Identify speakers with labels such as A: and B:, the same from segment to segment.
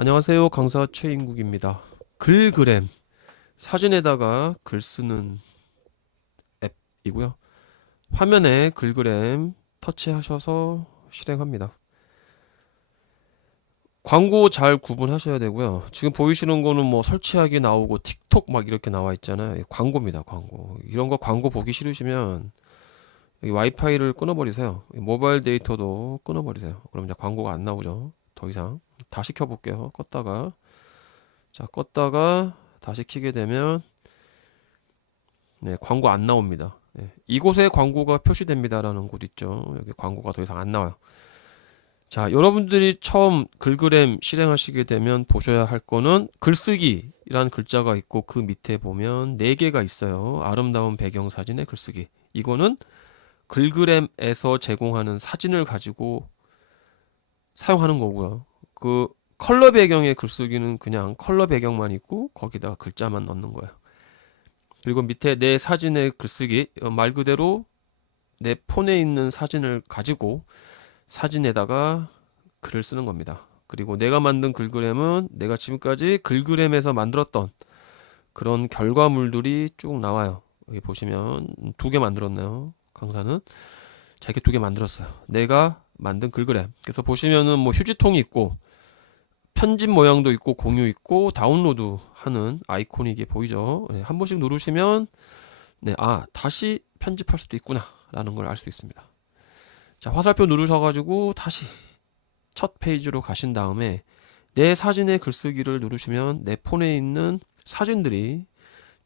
A: 안녕하세요. 강사 최인국입니다. 글그램 사진에다가 글 쓰는 앱이고요. 화면에 글그램 터치하셔서 실행합니다. 광고 잘 구분하셔야 되고요. 지금 보이시는 거는 뭐 설치하기 나오고 틱톡 막 이렇게 나와 있잖아요. 광고입니다. 광고. 이런 거 광고 보기 싫으시면 와이파이를 끊어버리세요. 모바일 데이터도 끊어버리세요. 그럼 이제 광고가 안 나오죠. 더 이상. 다시 켜볼게요. 껐다가 자 껐다가 다시 켜게 되면 네 광고 안 나옵니다. 네, 이곳에 광고가 표시됩니다라는 곳 있죠. 여기 광고가 더 이상 안 나와요. 자 여러분들이 처음 글그램 실행하시게 되면 보셔야 할 거는 글쓰기라는 글자가 있고 그 밑에 보면 네 개가 있어요. 아름다운 배경 사진의 글쓰기. 이거는 글그램에서 제공하는 사진을 가지고 사용하는 거고요. 그 컬러 배경의 글쓰기는 그냥 컬러 배경만 있고 거기다가 글자만 넣는 거예요. 그리고 밑에 내 사진의 글쓰기 어, 말 그대로 내 폰에 있는 사진을 가지고 사진에다가 글을 쓰는 겁니다. 그리고 내가 만든 글그램은 내가 지금까지 글그램에서 만들었던 그런 결과물들이 쭉 나와요. 여기 보시면 두 개 만들었네요. 강사는 자 이렇게 두 개 만들었어요. 내가 만든 글그램. 그래서 보시면은 뭐 휴지통이 있고 편집 모양도 있고 공유 있고 다운로드 하는 아이콘이 이게 보이죠. 네, 한 번씩 누르시면 네, 아 다시 편집할 수도 있구나 라는 걸 알 수 있습니다. 자 화살표 누르셔가지고 다시 첫 페이지로 가신 다음에 내 사진의 글쓰기를 누르시면 내 폰에 있는 사진들이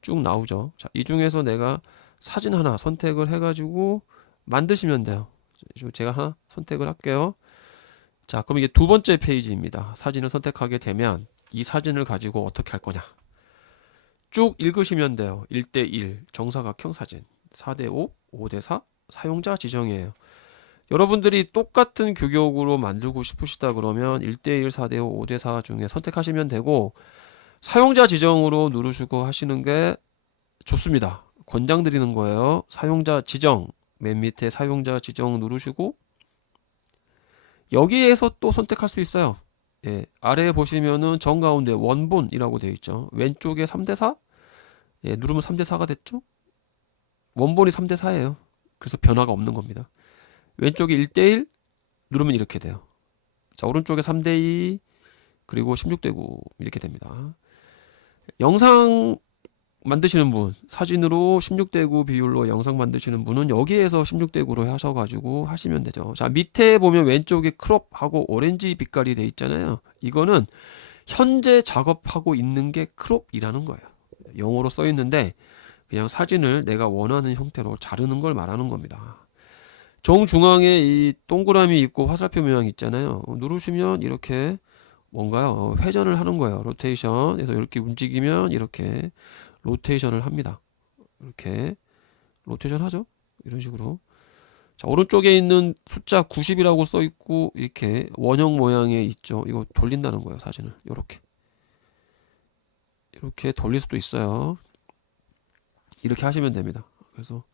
A: 쭉 나오죠. 자, 이 중에서 내가 사진 하나 선택을 해가지고 만드시면 돼요. 제가 하나 선택을 할게요. 자, 그럼 이게 두 번째 페이지입니다. 사진을 선택하게 되면 이 사진을 가지고 어떻게 할 거냐. 쭉 읽으시면 돼요. 1대1 정사각형 사진, 4대5, 5대4 사용자 지정이에요. 여러분들이 똑같은 규격으로 만들고 싶으시다 그러면 1대1, 4대5, 5대4 중에 선택하시면 되고 사용자 지정으로 누르시고 하시는 게 좋습니다. 권장 드리는 거예요. 사용자 지정 맨 밑에 사용자 지정 누르시고 여기에서 또 선택할 수 있어요. 예, 아래에 보시면은 정 가운데 원본이라고 되어 있죠. 왼쪽에 3대4 예, 누르면 3대4가 됐죠. 원본이 3대4예요. 그래서 변화가 없는 겁니다. 왼쪽에 1대1 누르면 이렇게 돼요. 자, 오른쪽에 3대2 그리고 16대9 이렇게 됩니다. 영상 만드시는 분, 사진으로 16대 9 비율로 영상 만드시는 분은 여기에서 16대 9로 하셔가지고 하시면 되죠. 자, 밑에 보면 왼쪽에 크롭하고 오렌지 빛깔이 돼 있잖아요. 이거는 현재 작업하고 있는 게 크롭이라는 거예요. 영어로 써 있는데 그냥 사진을 내가 원하는 형태로 자르는 걸 말하는 겁니다. 정중앙에 이 동그라미 있고 화살표 모양 있잖아요. 누르시면 이렇게 뭔가요? 회전을 하는 거예요. 로테이션. 그래서 이렇게 움직이면 이렇게 로테이션을 합니다. 이렇게 로테이션 하죠. 이런 식으로. 자, 오른쪽에 있는 숫자 90이라고 써 있고 이렇게 원형 모양에 있죠. 이거 돌린다는 거예요, 사진을. 이렇게. 이렇게 돌릴 수도 있어요. 이렇게 하시면 됩니다. 그래서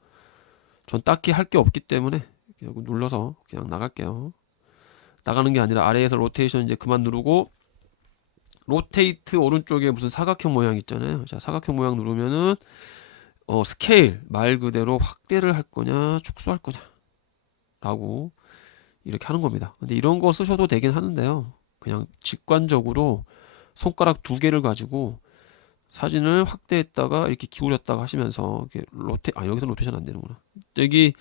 A: 전 딱히 할 게 없기 때문에 그냥 눌러서 그냥 나갈게요. 나가는 게 아니라 아래에서 로테이션 이제 그만 누르고 로테이트 오른쪽에 무슨 사각형 모양 있잖아요. 자, 사각형 모양 누르면은 어, 스케일 말 그대로 확대를 할 거냐, 축소할 거냐 라고 이렇게 하는 겁니다. 근데 이런 거 쓰셔도 되긴 하는데요. 그냥 직관적으로 손가락 두 개를 가지고 사진을 확대했다가 이렇게 기울였다가 하시면서 이렇게 로테 아 여기서 로테이션 안 되는구나. 여기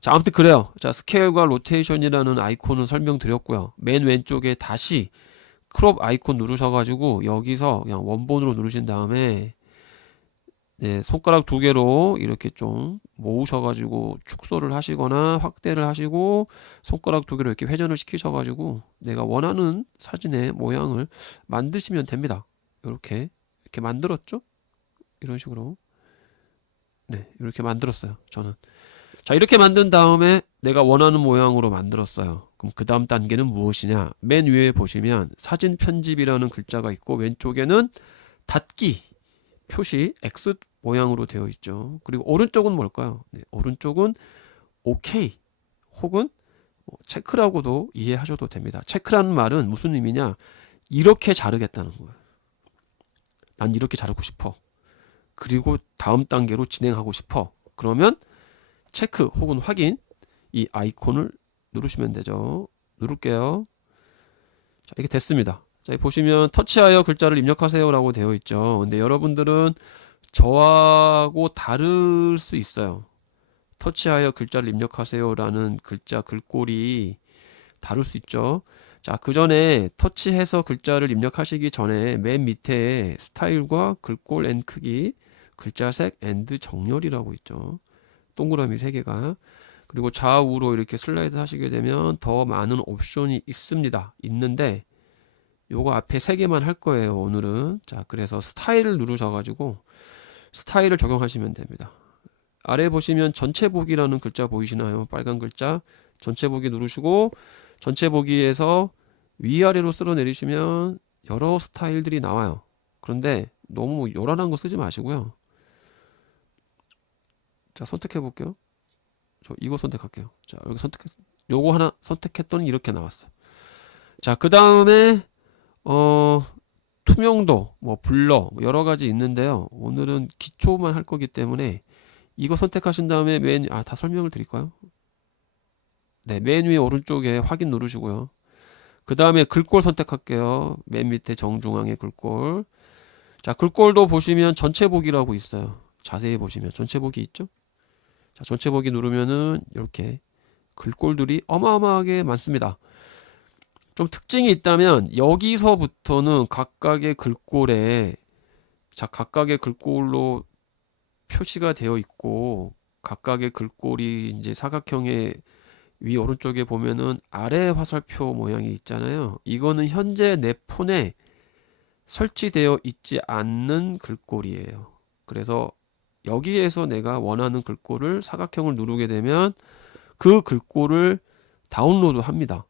A: 자 아무튼 그래요. 자 스케일과 로테이션이라는 아이콘은 설명드렸고요. 맨 왼쪽에 다시 크롭 아이콘 누르셔가지고 여기서 그냥 원본으로 누르신 다음에 네, 손가락 두 개로 이렇게 좀 모으셔가지고 축소를 하시거나 확대를 하시고 손가락 두 개로 이렇게 회전을 시키셔가지고 내가 원하는 사진의 모양을 만드시면 됩니다. 이렇게 이렇게 만들었죠? 이런 식으로 네 이렇게 만들었어요. 저는 자 이렇게 만든 다음에 내가 원하는 모양으로 만들었어요. 그럼 그 다음 단계는 무엇이냐? 맨 위에 보시면 사진 편집이라는 글자가 있고 왼쪽에는 닫기 표시 X 모양으로 되어 있죠. 그리고 오른쪽은 뭘까요? 네, 오른쪽은 OK 혹은 뭐 체크라고도 이해하셔도 됩니다. 체크라는 말은 무슨 의미냐? 이렇게 자르겠다는 거예요. 난 이렇게 자르고 싶어. 그리고 다음 단계로 진행하고 싶어. 그러면 체크 혹은 확인 이 아이콘을 누르시면 되죠. 누를게요. 자, 이렇게 됐습니다. 자, 보시면 터치하여 글자를 입력하세요라고 되어 있죠. 근데 여러분들은 저하고 다를 수 있어요. 터치하여 글자를 입력하세요라는 글자 글꼴이 다를 수 있죠. 자, 그 전에 터치해서 글자를 입력하시기 전에 맨 밑에 스타일과 글꼴 앤 크기, 글자색 앤드 정렬이라고 있죠. 동그라미 세 개가. 그리고 좌우로 이렇게 슬라이드 하시게 되면 더 많은 옵션이 있습니다. 있는데 요거 앞에 세 개만 할 거예요, 오늘은. 자, 그래서 스타일을 누르셔 가지고 스타일을 적용하시면 됩니다. 아래 보시면 전체 보기라는 글자 보이시나요? 빨간 글자. 전체 보기 누르시고 전체 보기에서 위아래로 쓸어 내리시면 여러 스타일들이 나와요. 그런데 너무 요란한 거 쓰지 마시고요. 자, 선택해 볼게요. 저 이거 선택할게요. 자, 여기 선택 요거 하나 선택했더니 이렇게 나왔어요. 자, 그 다음에 어 투명도, 뭐 블러 뭐 여러 가지 있는데요. 오늘은 기초만 할 거기 때문에 이거 선택하신 다음에 메뉴 아, 다 설명을 드릴까요? 네, 맨 위에 오른쪽에 확인 누르시고요. 그 다음에 글꼴 선택할게요. 맨 밑에 정중앙에 글꼴. 자, 글꼴도 보시면 전체 보기라고 있어요. 자세히 보시면 전체 보기 있죠? 자, 전체 보기 누르면은 이렇게 글꼴들이 어마어마하게 많습니다. 좀 특징이 있다면 여기서부터는 각각의 글꼴에 자, 각각의 글꼴로 표시가 되어 있고 각각의 글꼴이 이제 사각형의 위 오른쪽에 보면은 아래 화살표 모양이 있잖아요. 이거는 현재 내 폰에 설치되어 있지 않는 글꼴이에요. 그래서 여기에서 내가 원하는 글꼴을 사각형을 누르게 되면 그 글꼴을 다운로드 합니다.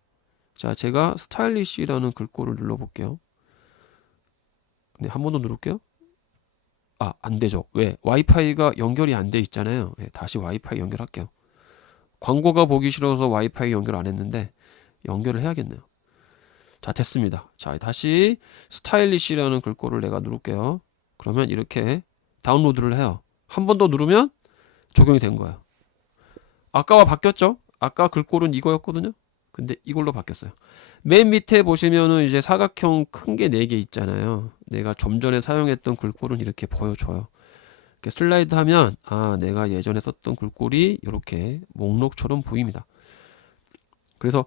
A: 자, 제가 스타일리시라는 글꼴을 눌러볼게요. 네, 한번 더 누를게요. 아, 안 되죠. 왜? 와이파이가 연결이 안 돼 있잖아요. 네, 다시 와이파이 연결할게요. 광고가 보기 싫어서 와이파이 연결 안 했는데 연결을 해야겠네요. 자, 됐습니다. 자, 다시 스타일리시라는 글꼴을 내가 누를게요. 그러면 이렇게 다운로드를 해요. 한 번 더 누르면 적용이 된 거예요. 아까와 바뀌었죠? 아까 글꼴은 이거였거든요. 근데 이걸로 바뀌었어요. 맨 밑에 보시면은 이제 사각형 큰 게 네 개 있잖아요. 내가 좀 전에 사용했던 글꼴은 이렇게 보여줘요. 이렇게 슬라이드 하면 아 내가 예전에 썼던 글꼴이 이렇게 목록처럼 보입니다. 그래서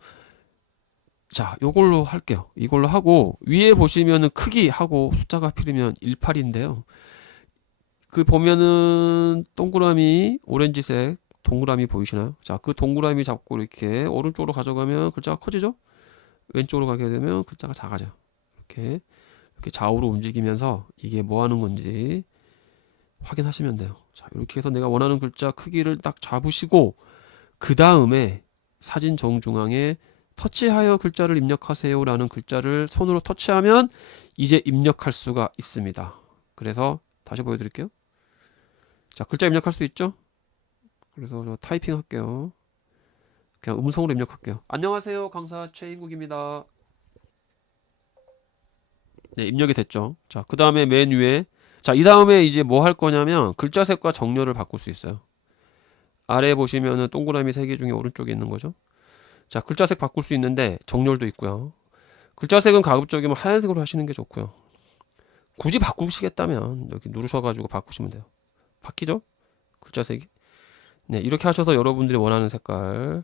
A: 자 요걸로 할게요. 이걸로 하고 위에 보시면은 크기 하고 숫자가 필이면 18인데요. 그 보면은 동그라미 오렌지색 동그라미 보이시나요? 자, 그 동그라미 잡고 이렇게 오른쪽으로 가져가면 글자가 커지죠? 왼쪽으로 가게 되면 글자가 작아져요. 이렇게 이렇게 좌우로 움직이면서 이게 뭐 하는 건지 확인하시면 돼요. 자, 이렇게 해서 내가 원하는 글자 크기를 딱 잡으시고 그 다음에 사진 정중앙에 터치하여 글자를 입력하세요라는 글자를 손으로 터치하면 이제 입력할 수가 있습니다. 그래서 다시 보여드릴게요. 자, 글자 입력할 수 있죠? 그래서 저 타이핑 할게요. 그냥 음성으로 입력할게요. 안녕하세요. 강사 최인국입니다. 네, 입력이 됐죠. 자, 그 다음에 맨 위에 자, 이 다음에 이제 뭐 할 거냐면 글자 색과 정렬을 바꿀 수 있어요. 아래 보시면은 동그라미 세 개 중에 오른쪽에 있는 거죠. 자, 글자 색 바꿀 수 있는데 정렬도 있고요. 글자 색은 가급적이면 하얀색으로 하시는 게 좋고요. 굳이 바꾸시겠다면 여기 누르셔가지고 바꾸시면 돼요. 바뀌죠? 글자 색이. 네, 이렇게 하셔서 여러분들이 원하는 색깔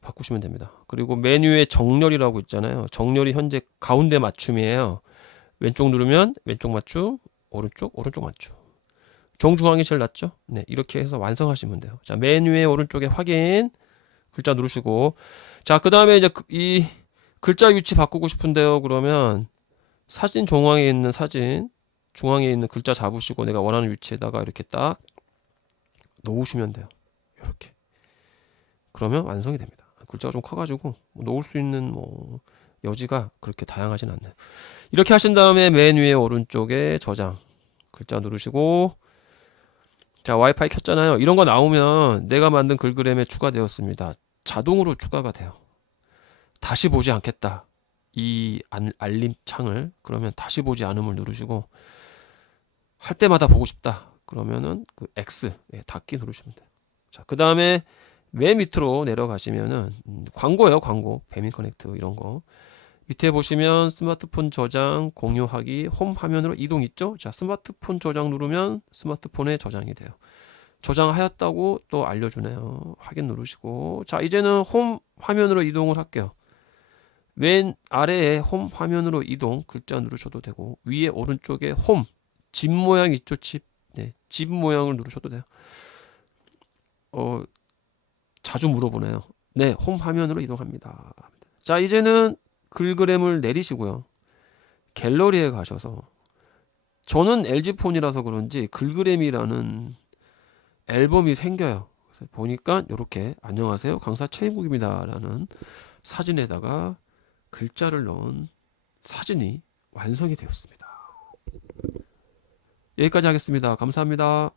A: 바꾸시면 됩니다. 그리고 메뉴에 정렬이라고 있잖아요. 정렬이 현재 가운데 맞춤이에요. 왼쪽 누르면 왼쪽 맞춤, 오른쪽, 오른쪽 맞춤. 정중앙이 제일 낫죠? 네, 이렇게 해서 완성하시면 돼요. 자, 메뉴에 오른쪽에 확인 글자 누르시고 자, 그 다음에 이제 그- 이 글자 위치 바꾸고 싶은데요. 그러면 사진 중앙에 있는 사진 중앙에 있는 글자 잡으시고 내가 원하는 위치에다가 이렇게 딱 놓으시면 돼요. 이렇게. 그러면 완성이 됩니다. 글자가 좀 커가지고 뭐 놓을 수 있는 뭐 여지가 그렇게 다양하진 않네요. 이렇게 하신 다음에 맨 위에 오른쪽에 저장 글자 누르시고 자 와이파이 켰잖아요. 이런 거 나오면 내가 만든 글그램에 추가되었습니다. 자동으로 추가가 돼요. 다시 보지 않겠다. 이 안- 알림 창을 그러면 다시 보지 않음을 누르시고 할 때마다 보고 싶다 그러면은 그 X 예, 닫기 누르시면 돼요. 자, 그 다음에 맨 밑으로 내려가시면은 음, 광고예요, 광고. 배민 커넥트 이런 거. 밑에 보시면 스마트폰 저장, 공유하기, 홈 화면으로 이동 있죠? 자, 스마트폰 저장 누르면 스마트폰에 저장이 돼요. 저장하였다고 또 알려주네요. 확인 누르시고. 자, 이제는 홈 화면으로 이동을 할게요. 맨 아래에 홈 화면으로 이동 글자 누르셔도 되고, 위에 오른쪽에 홈, 집 모양 있죠? 집. 네, 집 모양을 누르셔도 돼요. 어, 자주 물어보네요. 네, 홈 화면으로 이동합니다. 자, 이제는 글그램을 내리시고요. 갤러리에 가셔서 저는 LG 폰이라서 그런지 글그램이라는 앨범이 생겨요. 그래서 보니까 이렇게 안녕하세요 강사 최인국입니다라는 사진에다가 글자를 넣은 사진이 완성이 되었습니다. 여기까지 하겠습니다. 감사합니다.